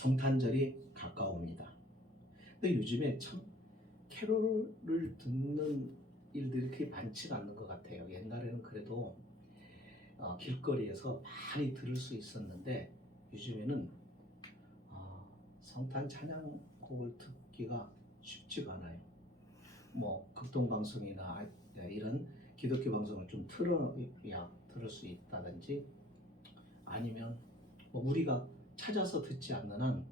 성탄절이 가까웁니다. 근데 요즘에 참 캐롤을 듣는 일들이 그렇게 많지가 않는 것 같아요. 옛날에는 그래도 길거리에서 많이 들을 수 있었는데 요즘에는 성탄 찬양곡을 듣기가 쉽지가 않아요. 뭐 극동방송이나 이런 기독교 방송을 좀 틀어야 들을 수 있다든지 아니면 뭐 우리가 찾아서 듣지 않는 한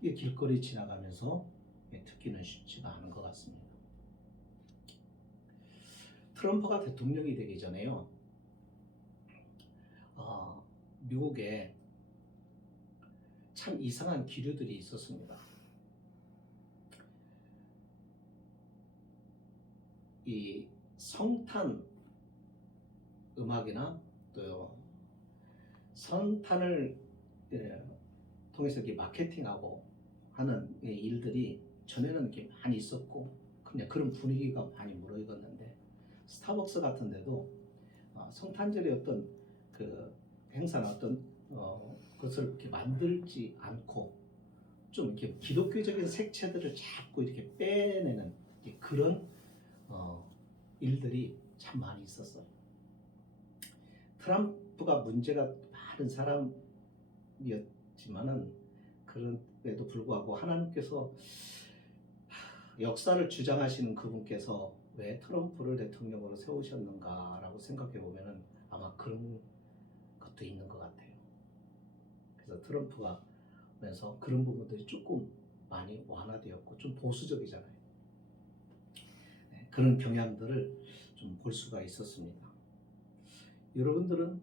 이게 길거리 지나가면서 듣기는 쉽지가 않은 것 같습니다. 트럼프가 대통령이 되기 전에요. 미국에 참 이상한 기류들이 있었습니다. 이 성탄 음악이나 또 성탄을 통해서 이렇게 마케팅하고 하는 일들이 전에는 이렇게 많이 있었고 그냥 그런 분위기가 많이 무르익었는데 스타벅스 같은 데도 성탄절에 어떤 그 행사나 어떤 것을 이렇게 만들지 않고 좀 이렇게 기독교적인 색채들을 자꾸 이렇게 빼내는 그런 일들이 참 많이 있었어요. 트럼프가 문제가 많은 사람이었지만은 그런데도 불구하고 하나님께서 역사를 주장하시는 그분께서 왜 트럼프를 대통령으로 세우셨는가라고 생각해 보면은 아마 그런 것도 있는 것 같아요. 그래서 트럼프가 그래서 그런 부분들이 조금 많이 완화되었고 좀 보수적이잖아요. 그런 경향들을 좀 볼 수가 있었습니다. 여러분들은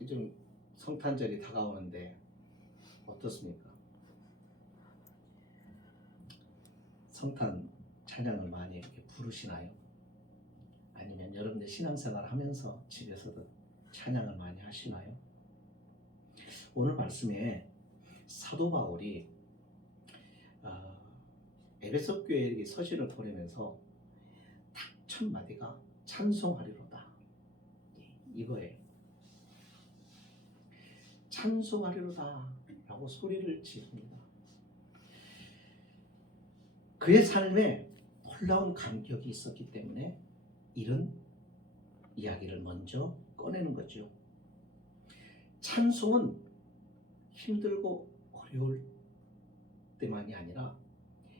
요즘 성탄절이 다가오는데 어떻습니까? 성탄 찬양을 많이 이렇게 부르시나요? 아니면 여러분들 신앙생활 하면서 집에서도 찬양을 많이 하시나요? 오늘 말씀에 사도 바울이 에베소 교회에게 서신을 보내면서 딱 첫 마디가 찬송하리로다 이거예요. 찬송하리로다 라고 소리를 지릅니다. 그의 삶에 놀라운 감격이 있었기 때문에 이런 이야기를 먼저 꺼내는 거죠. 찬송은 힘들고 어려울 때만이 아니라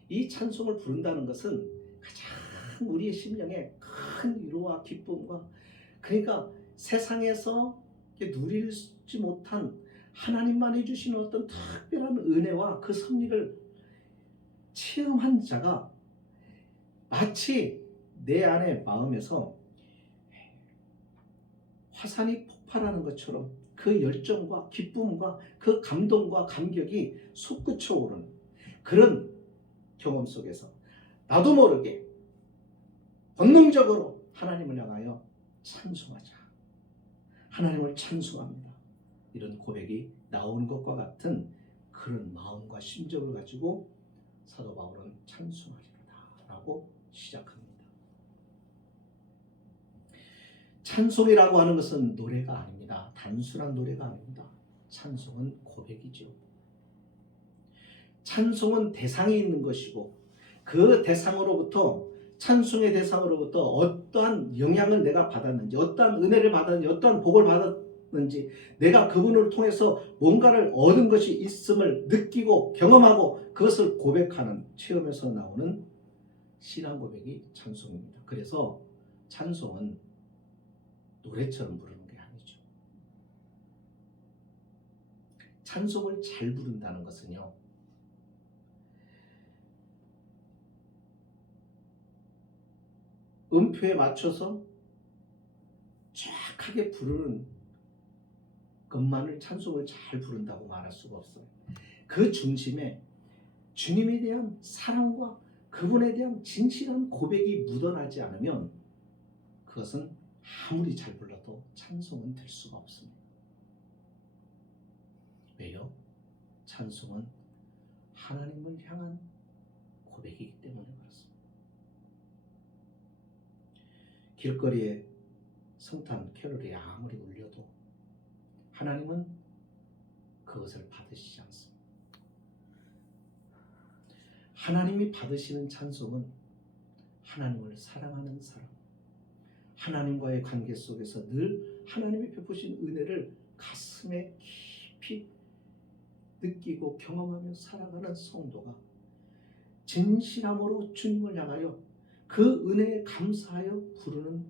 이 찬송을 부른다는 것은 가장 우리의 심령에 큰 위로와 기쁨과 그러니까 세상에서 누리지 못한 하나님만 해주시는 어떤 특별한 은혜와 그 섭리를 체험한 자가 마치 내 안의 마음에서 화산이 폭발하는 것처럼 그 열정과 기쁨과 그 감동과 감격이 솟구쳐 오르는 그런 경험 속에서 나도 모르게 본능적으로 하나님을 향하여 찬송하자. 하나님을 찬송합니다. 이런 고백이 나오는 것과 같은 그런 마음과 심정을 가지고 사도 바울은 찬송하리로다 라고 시작합니다. 찬송이라고 하는 것은 노래가 아닙니다. 단순한 노래가 아닙니다. 찬송은 고백이죠. 찬송은 대상이 있는 것이고 그 대상으로부터 찬송의 대상으로부터 어떠한 영향을 내가 받았는지 어떠한 은혜를 받았는지 어떠한 복을 받았는지 내가 그분을 통해서 뭔가를 얻은 것이 있음을 느끼고 경험하고 그것을 고백하는 체험에서 나오는 신앙 고백이 찬송입니다. 그래서 찬송은 노래처럼 부르는 게 아니죠. 찬송을 잘 부른다는 것은요. 음표에 맞춰서 정확하게 부르는 것만을 찬송을 잘 부른다고 말할 수가 없어요. 그 중심에 주님에 대한 사랑과 그분에 대한 진실한 고백이 묻어나지 않으면 그것은 아무리 잘 불러도 찬송은 될 수가 없습니다. 왜요? 찬송은 하나님을 향한 고백이기 때문에 그렇습니다. 길거리에 성탄 캐롤이 아무리 울려도 하나님은 그 그것을 받으시지 않습니다. 하나님이 받으시는 찬송은 하나님을 사랑하는 사람, 하나님과의 관계 속에서 늘 하나님이 베푸신 은혜를 가슴에 깊이 느끼고 경험하며 살아가는 성도가 진실함으로 주님을 향하여 그 은혜에 감사하여 부르는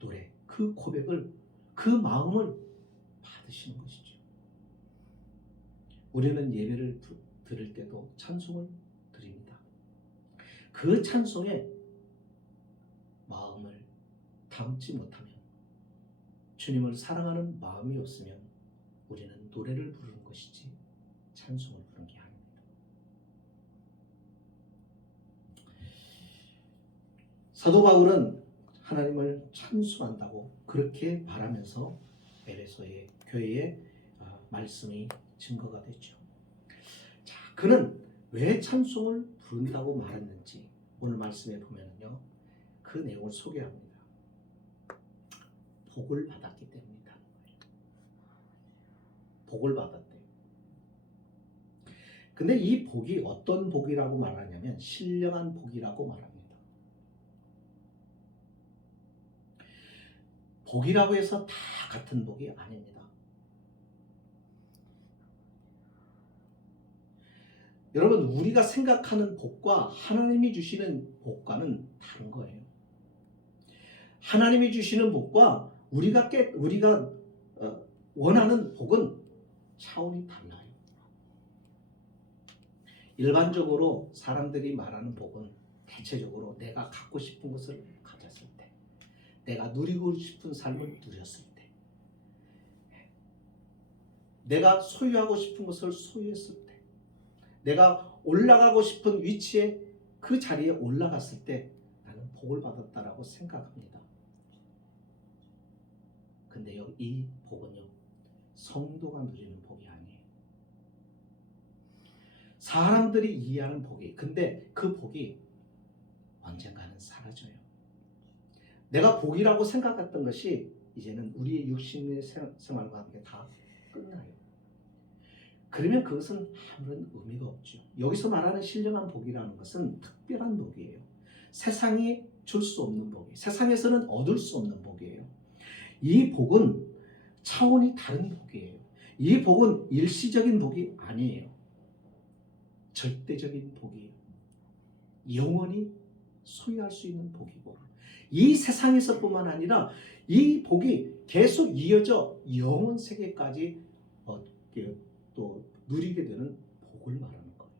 노래, 그 고백을, 그 마음을 받으시는 것이죠. 우리는 예배를 드릴 때도 찬송을 드립니다. 그 찬송에 마음을 담지 못하면, 주님을 사랑하는 마음이 없으면 우리는 노래를 부르는 것이지 찬송을 부르는 게 아닙니다. 사도 바울은 하나님을 찬송한다고 그렇게 말하면서 에베소의 교회의 말씀이 증거가 되죠. 자, 그는 왜 찬송을 부른다고 말했는지 오늘 말씀에 보면요, 그 내용을 소개합니다. 복을 받았기 때문이다. 복을 받았대요. 근데 이 복이 어떤 복이라고 말하냐면 신령한 복이라고 말합니다. 복이라고 해서 다 같은 복이 아닙니다. 여러분, 우리가 생각하는 복과 하나님이 주시는 복과는 다른 거예요. 하나님이 주시는 복과 우리가 원하는 복은 차원이 달라요. 일반적으로 사람들이 말하는 복은 대체적으로 내가 갖고 싶은 것을 가졌을 때, 내가 누리고 싶은 삶을 누렸을 때, 내가 소유하고 싶은 것을 소유했을 때, 내가 올라가고 싶은 위치에 그 자리에 올라갔을 때 나는 복을 받았다라고 생각합니다. 근데요, 이 복은요, 성도가 누리는 복이 아니에요. 사람들이 이해하는 복이, 근데 그 복이 언젠가는 사라져요. 내가 복이라고 생각했던 것이 이제는 우리의 육신의 생활과 함께 다 끝나요. 그러면 그것은 아무런 의미가 없죠. 여기서 말하는 신령한 복이라는 것은 특별한 복이에요. 세상이 줄 수 없는 복이에요. 세상에서는 얻을 수 없는 복이에요. 이 복은 차원이 다른 복이에요. 이 복은 일시적인 복이 아니에요. 절대적인 복이에요. 영원히 소유할 수 있는 복이고, 이 세상에서뿐만 아니라 이 복이 계속 이어져 영원 세계까지 또 누리게 되는 복을 말하는 거예요.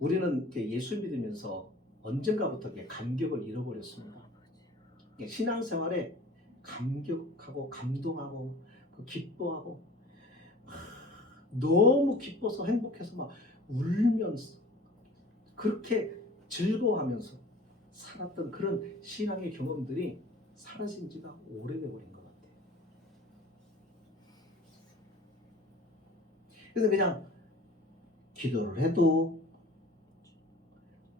우리는 예수 믿으면서 언젠가부터 감격을 잃어버렸습니다. 신앙생활에 감격하고 감동하고 기뻐하고 너무 기뻐서 행복해서 막 울면서 그렇게 즐거워하면서 살았던 그런 신앙의 경험들이 사라진 지가 오래돼 버린 것 같아요. 그래서 그냥 기도를 해도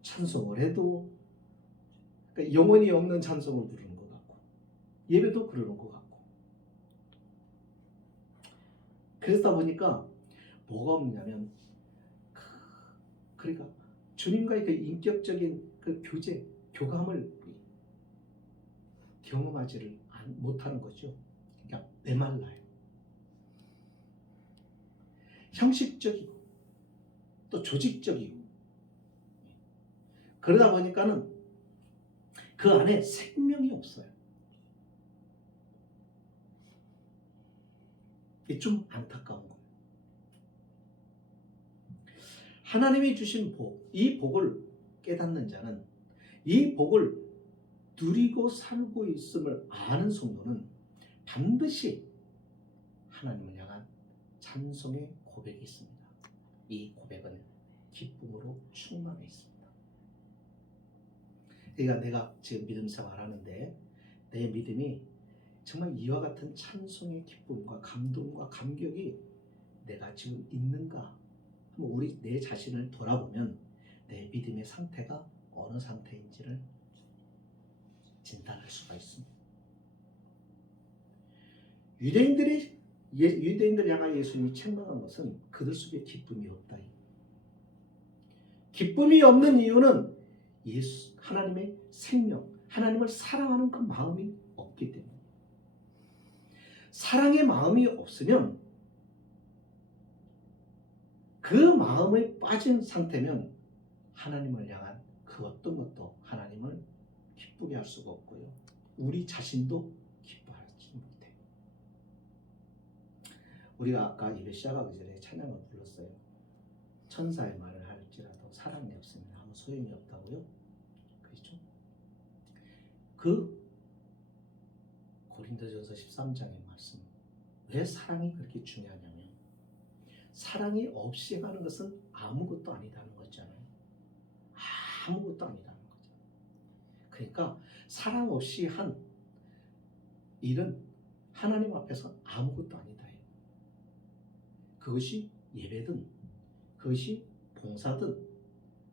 찬송을 해도 그러니까 영혼이 없는 찬송을 부르는 것 같고, 예배도 그러는 것 같고, 그러다 보니까 뭐가 없냐면 그러니까 주님과의 그 인격적인 그 교제, 교감을 경험하지를 못하는 거죠. 그러니까 메말라요. 형식적이고 또 조직적이고, 그러다 보니까는 그 안에 생명이 없어요. 이게 좀 안타까운 거예요. 하나님이 주신 복, 이 복을 깨닫는 자는, 이 복을 누리고 살고 있음을 아는 성도는 반드시 하나님을 향한 찬송의 고백이 있습니다. 이 고백은 기쁨으로 충만해 있습니다. 그러니까 내가 지금 믿음 생활하는데 내 믿음이 정말 이와 같은 찬송의 기쁨과 감동과 감격이 내가 지금 있는가? 한번 우리 내 자신을 돌아보면 내 믿음의 상태가 어느 상태인지를 진단할 수가 있습니다. 유대인들을 향하여 예수님이 책망한 것은 그들 속에 기쁨이 없다. 기쁨이 없는 이유는 하나님의 생명, 하나님을 사랑하는 그 마음이 없기 때문에. 사랑의 마음이 없으면, 그 마음에 빠진 상태면 하나님을 향한 그 어떤 것도 하나님을 기쁘게 할 수가 없고요, 우리 자신도 기뻐하지 못해요. 우리가 아까 예배 시작하기 전에 찬양을 불렀어요. 천사의 말을 할지라도 사랑이 없으면 아무 소용이 없다고요. 그렇죠? 그 고린도전서 13장의 말씀, 왜 사랑이 그렇게 중요하냐면, 사랑이 없이 가는 것은 아무것도 아니다는 거잖아요. 아무것도 아니다는 거죠. 그러니까 사랑 없이 한 일은 하나님 앞에서 아무것도 아니다. 그것이 예배든, 그것이 봉사든,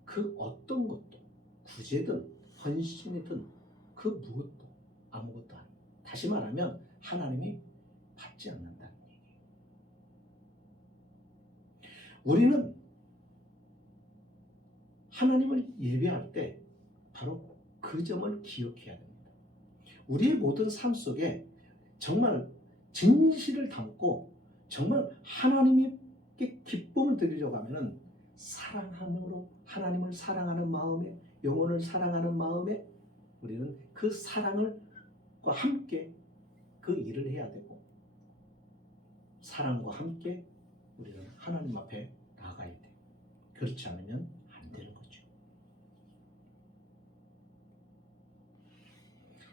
그 어떤 것도, 구제든 헌신이든 그 무엇도 아무것도 아니다. 다시 말하면 하나님이 받지 않는다는 얘기예요. 우리는 하나님을 예배할 때 바로 그 점을 기억해야 됩니다. 우리의 모든 삶 속에 정말 진실을 담고 정말 하나님께 기쁨을 드리려고 하면 사랑함으로, 하나님을 사랑하는 마음에, 영혼을 사랑하는 마음에 우리는 그 사랑과 함께 그 일을 해야 되고, 사랑과 함께 우리는 하나님 앞에 나아가야 돼요. 그렇지 않으면 안 되는 거죠.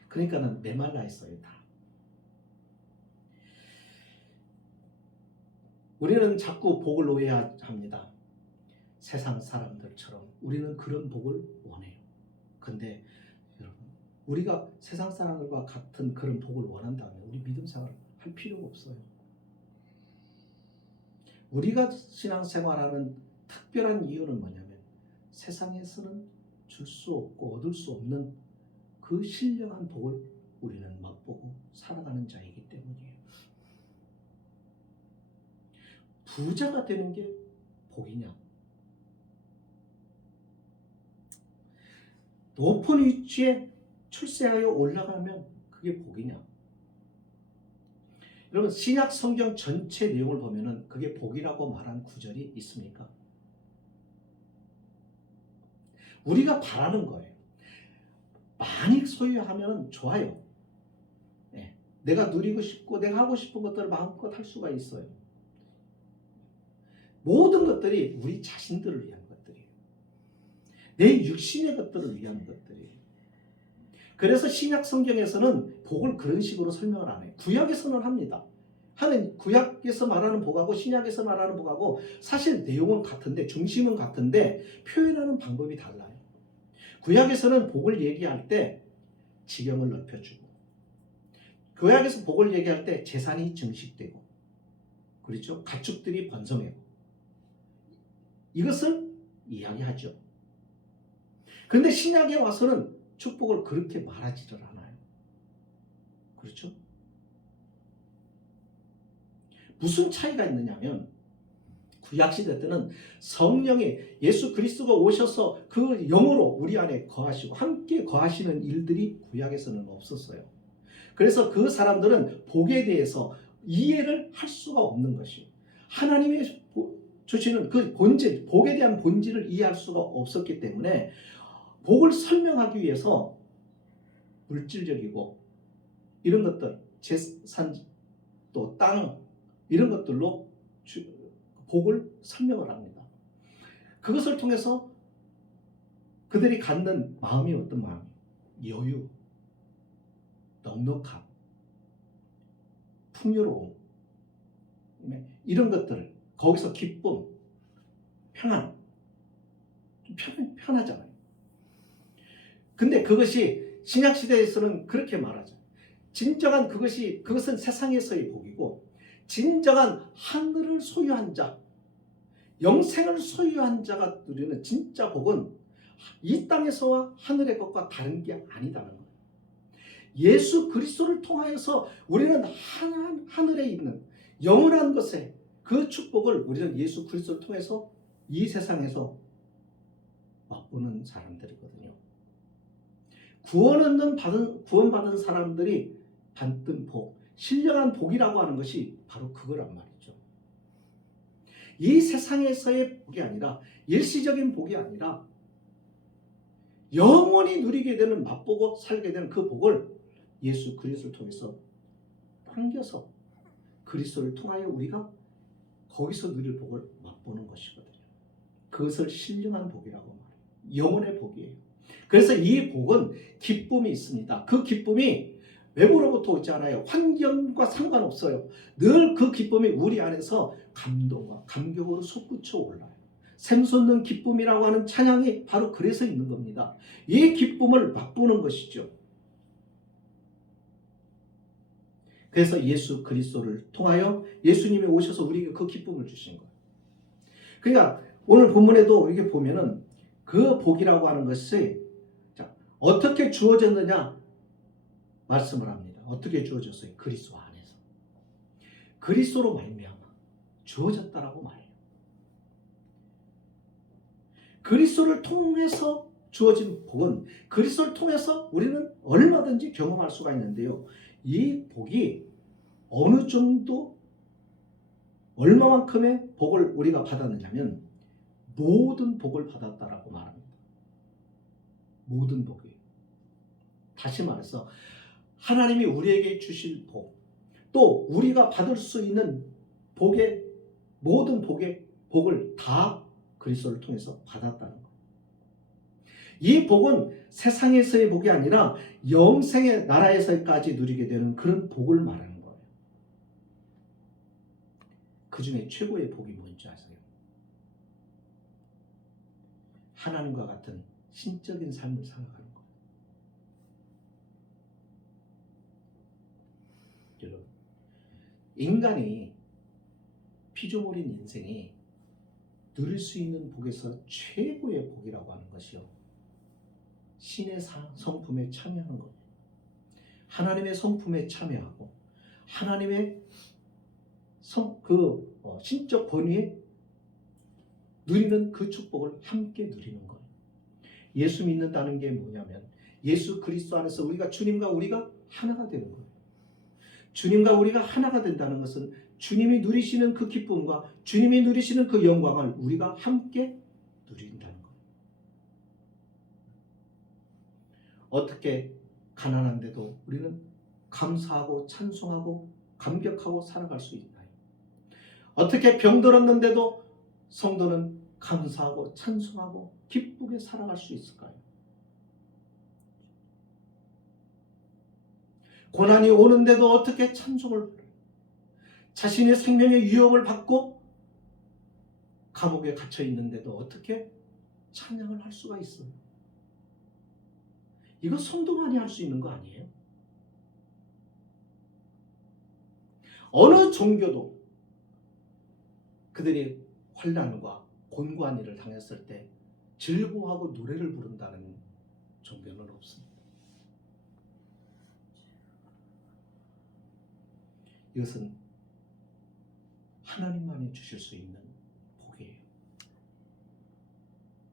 그러니까는 메말라 있어요, 다. 우리는 자꾸 복을 오해합니다. 세상 사람들처럼 우리는 그런 복을 원해요. 근데 여러분, 우리가 세상 사람들과 같은 그런 복을 원한다면 우리 믿음 생활을 할 필요가 없어요. 우리가 신앙생활하는 특별한 이유는 뭐냐면, 세상에서는 줄 수 없고 얻을 수 없는 그 신령한 복을 우리는 맛보고 살아가는 자이기 때문이에요. 부자가 되는 게 복이냐? 높은 위치에 출세하여 올라가면 그게 복이냐? 여러분, 신약 성경 전체 내용을 보면은 그게 복이라고 말한 구절이 있습니까? 우리가 바라는 거예요. 많이 소유하면 좋아요. 네. 내가 누리고 싶고 내가 하고 싶은 것들을 마음껏 할 수가 있어요. 모든 것들이 우리 자신들을 위한 것들이에요. 내 육신의 것들을 위한 것들이에요. 그래서 신약 성경에서는 복을 그런 식으로 설명을 안 해요. 구약에서는 합니다. 구약에서 말하는 복하고 신약에서 말하는 복하고 사실 내용은 같은데, 중심은 같은데 표현하는 방법이 달라요. 구약에서는 복을 얘기할 때 지경을 넓혀주고, 구약에서 복을 얘기할 때 재산이 증식되고, 그렇죠? 가축들이 번성하고, 이것을 이야기하죠. 그런데 신약에 와서는 축복을 그렇게 말하지를 않아요. 그렇죠? 무슨 차이가 있느냐면, 구약시대 때는 성령이, 예수 그리스도가 오셔서 그 영으로 우리 안에 거하시고 함께 거하시는 일들이 구약에서는 없었어요. 그래서 그 사람들은 복에 대해서 이해를 할 수가 없는 것이에요. 하나님의 주시는 그 본질, 복에 대한 본질을 이해할 수가 없었기 때문에 복을 설명하기 위해서 물질적이고 이런 것들, 재산, 또 땅, 이런 것들로 복을 설명을 합니다. 그것을 통해서 그들이 갖는 마음이 어떤 마음? 여유, 넉넉함, 풍요로움, 이런 것들을, 거기서 기쁨, 평안, 편하잖아요. 근데 그것이 신약시대에서는 그렇게 말하죠. 진정한 그것은 세상에서의 복이고, 진정한 하늘을 소유한 자, 영생을 소유한 자가 누리는 진짜 복은 이 땅에서와 하늘의 것과 다른 게 아니다는 거예요. 예수 그리스도를 통하여서 우리는 하늘에 있는 영원한 것에 그 축복을 우리는 예수 그리스도를 통해서 이 세상에서 맛보는 사람들이거든요. 구원받은 사람들이 받는 복, 신령한 복이라고 하는 것이 바로 그거란 말이죠. 이 세상에서의 복이 아니라 일시적인 복이 아니라 영원히 누리게 되는, 맛보고 살게 되는 그 복을 예수 그리스도를 통해서 당겨서 그리스도를 통하여 우리가 거기서 누릴 복을 맛보는 것이거든요. 그것을 신령한 복이라고 말해요. 영혼의 복이에요. 그래서 이 복은 기쁨이 있습니다. 그 기쁨이 외부로부터 오지 않아요. 환경과 상관없어요. 늘 그 기쁨이 우리 안에서 감동과 감격으로 솟구쳐 올라요. 샘솟는 기쁨이라고 하는 찬양이 바로 그래서 있는 겁니다. 이 기쁨을 맛보는 것이죠. 그래서 예수 그리스도를 통하여 예수님이 오셔서 우리에게 그 기쁨을 주신 거예요. 그러니까 오늘 본문에도 이게 보면은 그 복이라고 하는 것이 어떻게 주어졌느냐 말씀을 합니다. 어떻게 주어졌어요? 그리스도 안에서. 그리스도로 말미암아 주어졌다라고 말해요. 그리스도를 통해서 주어진 복은 그리스도를 통해서 우리는 얼마든지 경험할 수가 있는데요. 이 복이 어느 정도 얼마만큼의 복을 우리가 받았느냐면 모든 복을 받았다라고 말합니다. 모든 복이. 다시 말해서 하나님이 우리에게 주실 복, 또 우리가 받을 수 있는 복의 모든 복을 다 그리스도를 통해서 받았다는 것. 이 복은 세상에서의 복이 아니라 영생의 나라에서까지 누리게 되는 그런 복을 말하는 거예요. 그 중에 최고의 복이 뭔지 아세요? 하나님과 같은 신적인 삶을 살아가는 거예요. 여러분, 인간이 피조물인 인생이 누릴 수 있는 복에서 최고의 복이라고 하는 것이요, 신의 성품에 참여하는 것, 하나님의 성품에 참여하고 하나님의 신적 권위에 누리는 그 축복을 함께 누리는 거예요. 예수 믿는다는 게 뭐냐면 예수 그리스도 안에서 주님과 우리가 하나가 되는 거예요. 주님과 우리가 하나가 된다는 것은 주님이 누리시는 그 기쁨과 주님이 누리시는 그 영광을 우리가 함께 누린다는 거예요. 어떻게 가난한데도 우리는 감사하고 찬송하고 감격하고 살아갈 수 있나요? 어떻게 병들었는데도 성도는 감사하고 찬송하고 기쁘게 살아갈 수 있을까요? 고난이 오는데도 어떻게 찬송을, 자신의 생명의 위협을 받고 감옥에 갇혀 있는데도 어떻게 찬양을 할 수가 있어요? 이거 성도만이 할 수 있는 거 아니에요? 어느 종교도 그들이 환난과 곤고한 일을 당했을 때 즐거워하고 노래를 부른다는 종교는 없습니다. 이것은 하나님만이 주실 수 있는 복이에요.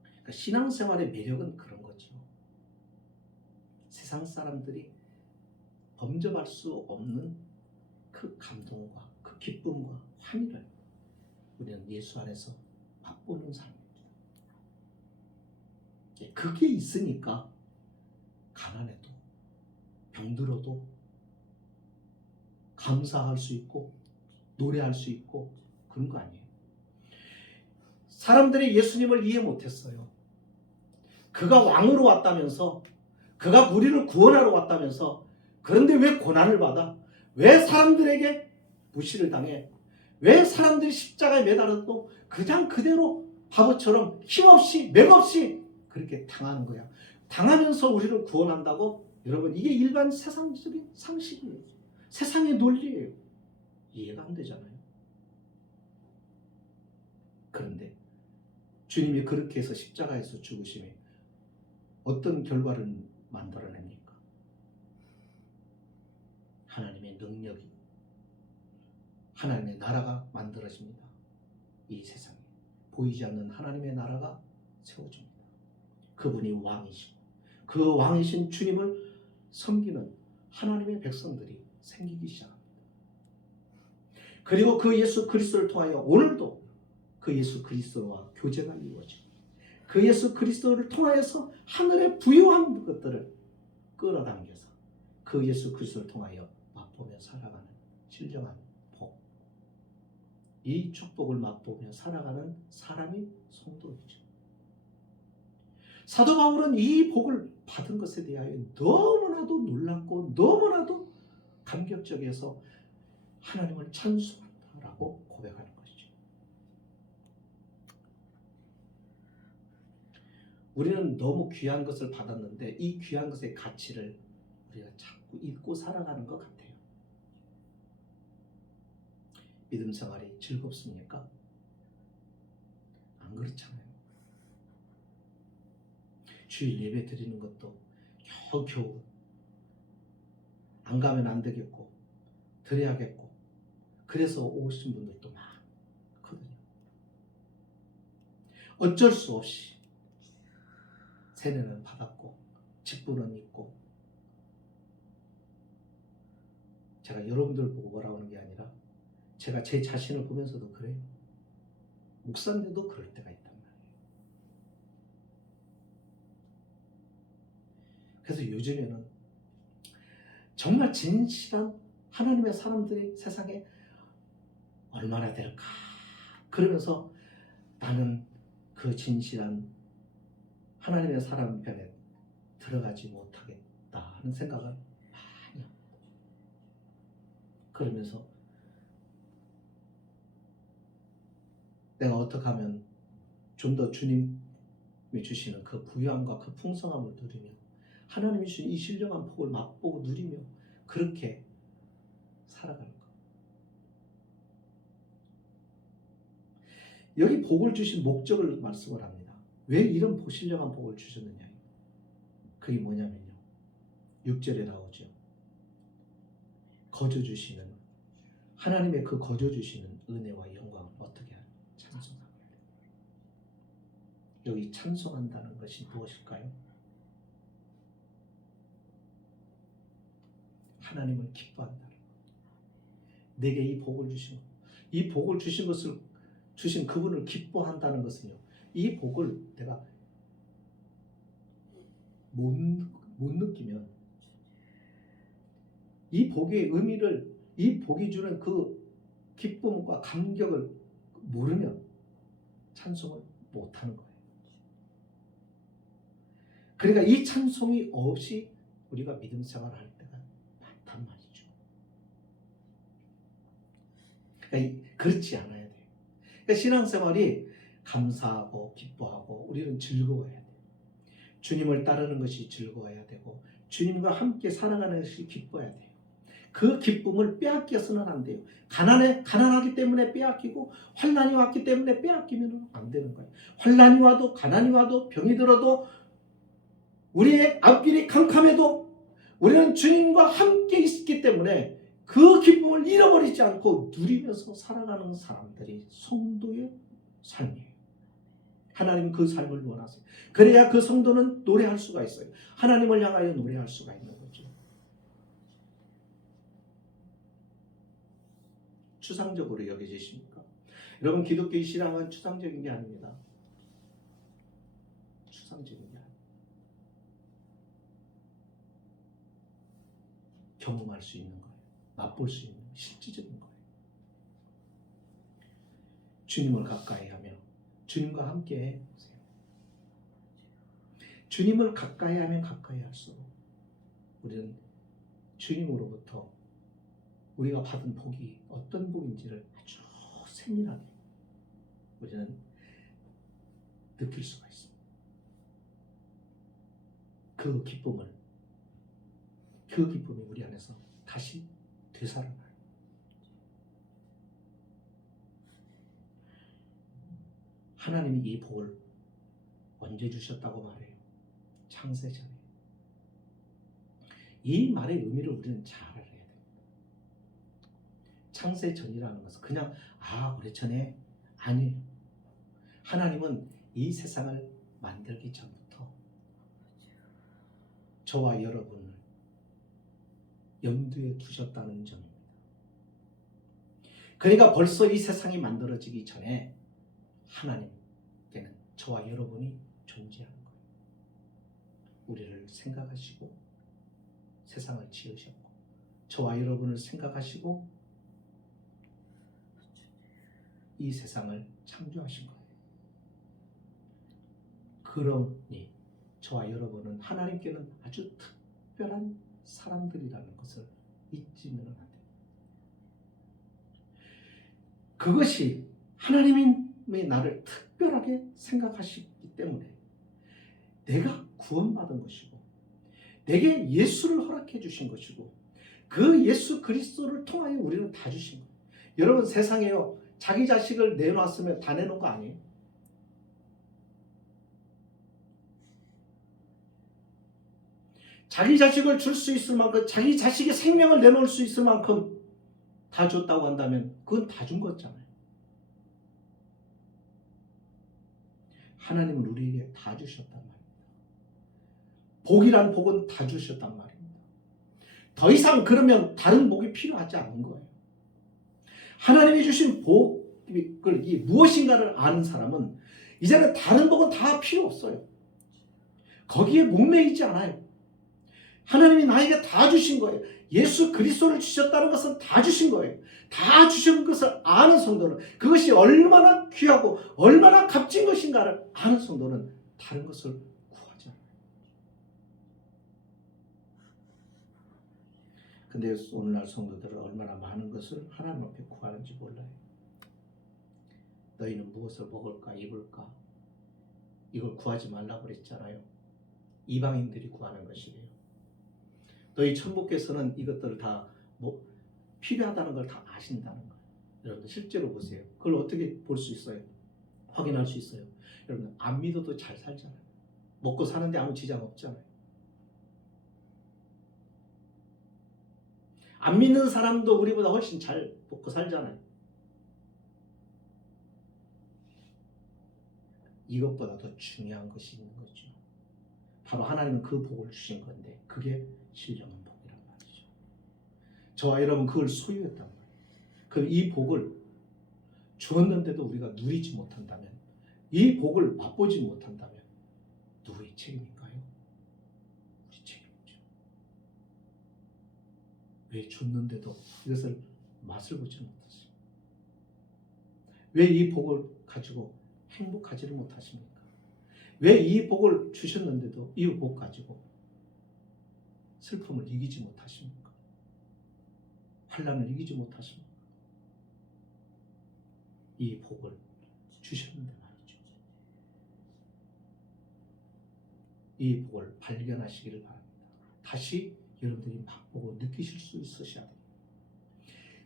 그러니까 신앙생활의 매력은 그런 거죠. 세상 사람들이 범접할 수 없는 그 감동과 그 기쁨과 환희를 우리는 예수 안에서 맛보는 사람입니다. 그게 있으니까 가난해도 병들어도 감사할 수 있고 노래할 수 있고 그런 거 아니에요. 사람들이 예수님을 이해 못했어요. 그가 왕으로 왔다면서, 그가 우리를 구원하러 왔다면서, 그런데 왜 고난을 받아? 왜 사람들에게 무시를 당해? 왜 사람들이 십자가에 매달아도 그냥 그대로 바보처럼 힘없이 맥없이 그렇게 당하는 거야? 당하면서 우리를 구원한다고? 여러분, 이게 일반 세상적인 상식이에요. 세상의 논리예요. 이해가 안 되잖아요. 그런데 주님이 그렇게 해서 십자가에서 죽으심에 어떤 결과를 만들어냅니까? 하나님의 능력이, 하나님의 나라가 만들어집니다. 이 세상에 보이지 않는 하나님의 나라가 세워집니다. 그분이 왕이시고 그 왕이신 주님을 섬기는 하나님의 백성들이 생기기 시작합니다. 그리고 그 예수 그리스도를 통하여 오늘도 그 예수 그리스도와 교제가 이루어지고 그 예수 그리스도를 통하여서 하늘의 부유한 것들을 끌어당겨서 그 예수 그리스도를 통하여 맛보며 살아가는 진정한 복, 이 축복을 맛보며 살아가는 사람이 성도이죠. 사도 바울은 이 복을 받은 것에 대하여 너무나도 놀랍고 너무나도 감격적이어서 하나님을 찬송한다라고 고백하는 것이죠. 우리는 너무 귀한 것을 받았는데 이 귀한 것의 가치를 우리가 자꾸 잊고 살아가는 것 같아요. 믿음 생활이 즐겁습니까? 안 그렇잖아요. 주일 예배 드리는 것도 겨우겨우 안 가면 안 되겠고 드려야겠고 그래서 오신 분들도 많거든요. 어쩔 수 없이 세례는 받았고 직분은 있고, 제가 여러분들 보고 뭐라고 하는 게 아니라 제가 제 자신을 보면서도 그래요. 목사인데도 그럴 때가 있단 말이에요. 그래서 요즘에는 정말 진실한 하나님의 사람들이 세상에 얼마나 될까 그러면서 나는 그 진실한 하나님의 사람 편에 들어가지 못하겠다 하는 생각을 많이 합니다. 그러면서 내가 어떻게 하면 좀 더 주님이 주시는 그 부유함과 그 풍성함을 누리며 하나님이 주신 이 신령한 복을 맛보고 누리며 그렇게 살아가는 것. 여기 복을 주신 목적을 말씀을 합니다. 왜 이런 신령한 복을 주셨느냐. 그게 뭐냐면요. 6절에 나오죠. 거저 주시는 하나님의 그 거저 주시는 은혜와 영광을 어떻게 찬송합니다. 여기 찬송한다는 것이 무엇일까요? 하나님을 기뻐한다는 것. 내게 이 복을 주신 것. 이 복을 주신 것을 주신 그분을 기뻐한다는 것은요. 이 복을 내가 못 느끼면 이 복의 의미를, 이 복이 주는 그 기쁨과 감격을 모르면 찬송을 못하는 거예요. 그러니까 이 찬송이 없이 우리가 믿음 생활을 할 때가 많단 말이죠. 그러니까 그렇지 않아야 돼요. 그러니까 신앙생활이 감사하고 기뻐하고 우리는 즐거워야 돼요. 주님을 따르는 것이 즐거워야 되고 주님과 함께 살아가는 것이 기뻐야 돼요. 그 기쁨을 빼앗겨서는 안 돼요. 가난하기 때문에 빼앗기고 환난이 왔기 때문에 빼앗기면 안 되는 거예요. 환난이 와도 가난이 와도 병이 들어도 우리의 앞길이 캄캄해도 우리는 주님과 함께 있기 때문에 그 기쁨을 잃어버리지 않고 누리면서 살아가는 사람들이 성도의 삶이에요. 하나님 그 삶을 원하세요. 그래야 그 성도는 노래할 수가 있어요. 하나님을 향하여 노래할 수가 있는 거죠. 추상적으로 여겨지십니까? 여러분, 기독교의 신앙은 추상적인 게 아닙니다. 추상적인 게 아닙니다. 경험할 수 있는 거예요. 맛볼 수 있는 실질적인 거예요. 주님을 가까이 하며 주님과 함께 해보세요. 주님을 가까이 하면 가까이 할수록 우리는 주님으로부터 우리가 받은 복이 어떤 복인지를 아주 세밀하게 우리는 느낄 수가 있습니다. 그 기쁨이 우리 안에서 다시 되살아나요. 하나님이 이 복을 언제 주셨다고 말해요? 창세전에. 이 말의 의미를 우리는 잘 알아야 됩니다. 창세 전이라는 것은 그냥 오래전에 아니에요. 하나님은 이 세상을 만들기 전부터 저와 여러분을 염두에 두셨다는 점입니다. 그러니까 벌써 이 세상이 만들어지기 전에 하나님께는 저와 여러분이 존재하는 거예요. 우리를 생각하시고 세상을 지으셨고 저와 여러분을 생각하시고 이 세상을 창조하신 거예요. 그러니 저와 여러분은 하나님께는 아주 특별한 사람들이라는 것을 잊지는 안 돼요. 그것이 하나님이 나를 특별하게 생각하시기 때문에 내가 구원받은 것이고 내게 예수를 허락해 주신 것이고 그 예수 그리스도를 통하여 우리는 다 주신 거예요. 여러분 세상에요 자기 자식을 내놓았으면 다 내놓은 거 아니에요? 자기 자식을 줄 수 있을 만큼 자기 자식의 생명을 내놓을 수 있을 만큼 다 줬다고 한다면 그건 다 준 거잖아요. 하나님은 우리에게 다 주셨단 말입니다. 복이란 복은 다 주셨단 말입니다. 더 이상 그러면 다른 복이 필요하지 않은 거예요. 하나님이 주신 복을 무엇인가를 아는 사람은 이제는 다른 복은 다 필요 없어요. 거기에 목매이지 않아요. 하나님이 나에게 다 주신 거예요. 예수 그리스도를 주셨다는 것은 다 주신 거예요. 다 주신 것을 아는 성도는 그것이 얼마나 귀하고 얼마나 값진 것인가를 아는 성도는 다른 것을 구하지 않아요. 근데 오늘날 성도들은 얼마나 많은 것을 하나님 앞에 구하는지 몰라요. 너희는 무엇을 먹을까 입을까 이걸 구하지 말라고 그랬잖아요. 이방인들이 구하는 것이래요. 너희 천부께서는 이것들을 다 필요하다는 걸 다 아신다는 거예요. 여러분 실제로 보세요. 그걸 어떻게 볼 수 있어요? 확인할 수 있어요. 여러분 안 믿어도 잘 살잖아요. 먹고 사는데 아무 지장 없잖아요. 안 믿는 사람도 우리보다 훨씬 잘 먹고 살잖아요. 이것보다 더 중요한 것이 있는 거죠. 바로 하나님은 그 복을 주신 건데 그게 신령한 복이란 말이죠. 저와 여러분 그걸 소유했단 말이에요. 그럼 이 복을 주었는데도 우리가 누리지 못한다면 이 복을 맛보지 못한다면 누구의 책임인가요? 우리 책임이죠. 왜 줬는데도 이것을 맛을 보지 못하십니까? 왜 이 복을 가지고 행복하지를 못하십니까? 왜 이 복을 주셨는데도 이 복 가지고 슬픔을 이기지 못하십니까? 환난을 이기지 못하십니까? 이 복을 주셨는데 말이죠. 이 복을 발견하시기를 바랍니다. 다시 여러분들이 맛보고 느끼실 수 있으셔야 됩니다.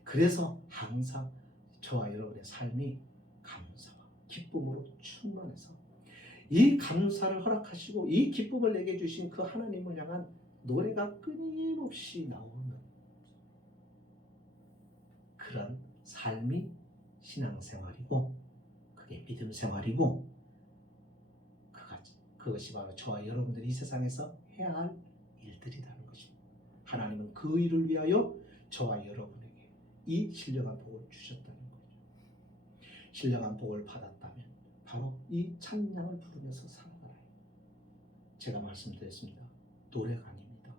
그래서 항상 저와 여러분의 삶이 감사와 기쁨으로 충만해서 이 감사를 허락하시고 이 기쁨을 내게 주신 그 하나님을 향한 노래가 끊임없이 나오는 그런 삶이 신앙생활이고 그게 믿음 생활이고 그것이 바로 저와 여러분들이 이 세상에서 해야 할 일들이라는 것입니다. 하나님은 그 일을 위하여 저와 여러분에게 이 신령한 복을 주셨다는 거죠. 신령한 복을 받았다면 바로 이 찬양을 부르면서 살아가라. 제가 말씀드렸습니다. 노래가 아닙니다.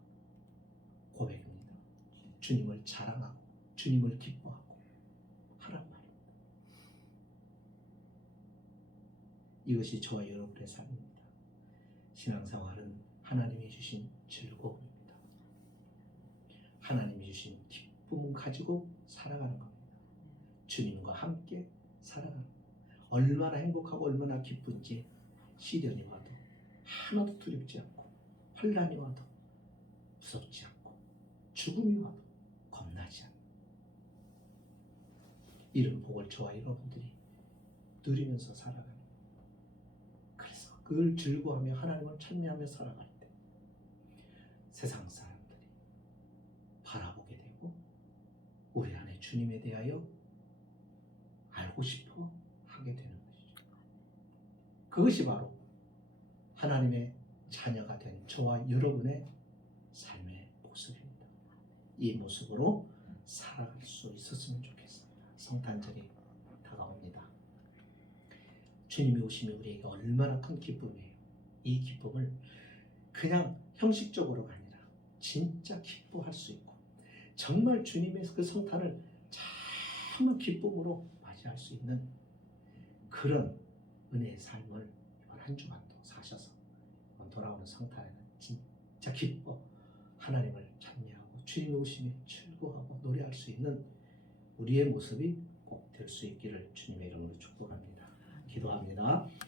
고백입니다. 주님을 자랑하고 주님을 기뻐하고 하란 말입니다. 이것이 저와 여러분의 삶입니다. 신앙생활은 하나님이 주신 즐거움입니다. 하나님이 주신 기쁨을 가지고 살아가는 겁니다. 주님과 함께 살아가는 겁니다. 얼마나 행복하고 얼마나 기쁜지 시련이 와도 하나도 두렵지 않고 환난이 와도 무섭지 않고 죽음이 와도 겁나지 않고 이런 복을 저와 여러분들이 누리면서 살아가는 거예요. 그래서 그걸 즐거워하며 하나님을 찬미하며 살아갈 때 세상 사람들이 바라보게 되고 우리 안에 주님에 대하여 알고 싶어 하게 되는 것이죠. 그것이 바로 하나님의 자녀가 된 저와 여러분의 삶의 모습입니다. 이 모습으로 살아갈 수 있었으면 좋겠습니다. 성탄절이 다가옵니다. 주님이 오심이 우리에게 얼마나 큰 기쁨이에요. 이 기쁨을 그냥 형식적으로가 아니라 진짜 기뻐할 수 있고 정말 주님의 그 성탄을 정말 기쁨으로 맞이할 수 있는 그런 은혜의 삶을 이번 한 주간도 사셔서 돌아오는 성탄에는 진짜 기뻐 하나님을 찬미하고 주님의 오심에 즐거워하고 노래할 수 있는 우리의 모습이 꼭 될 수 있기를 주님의 이름으로 축복합니다. 기도합니다.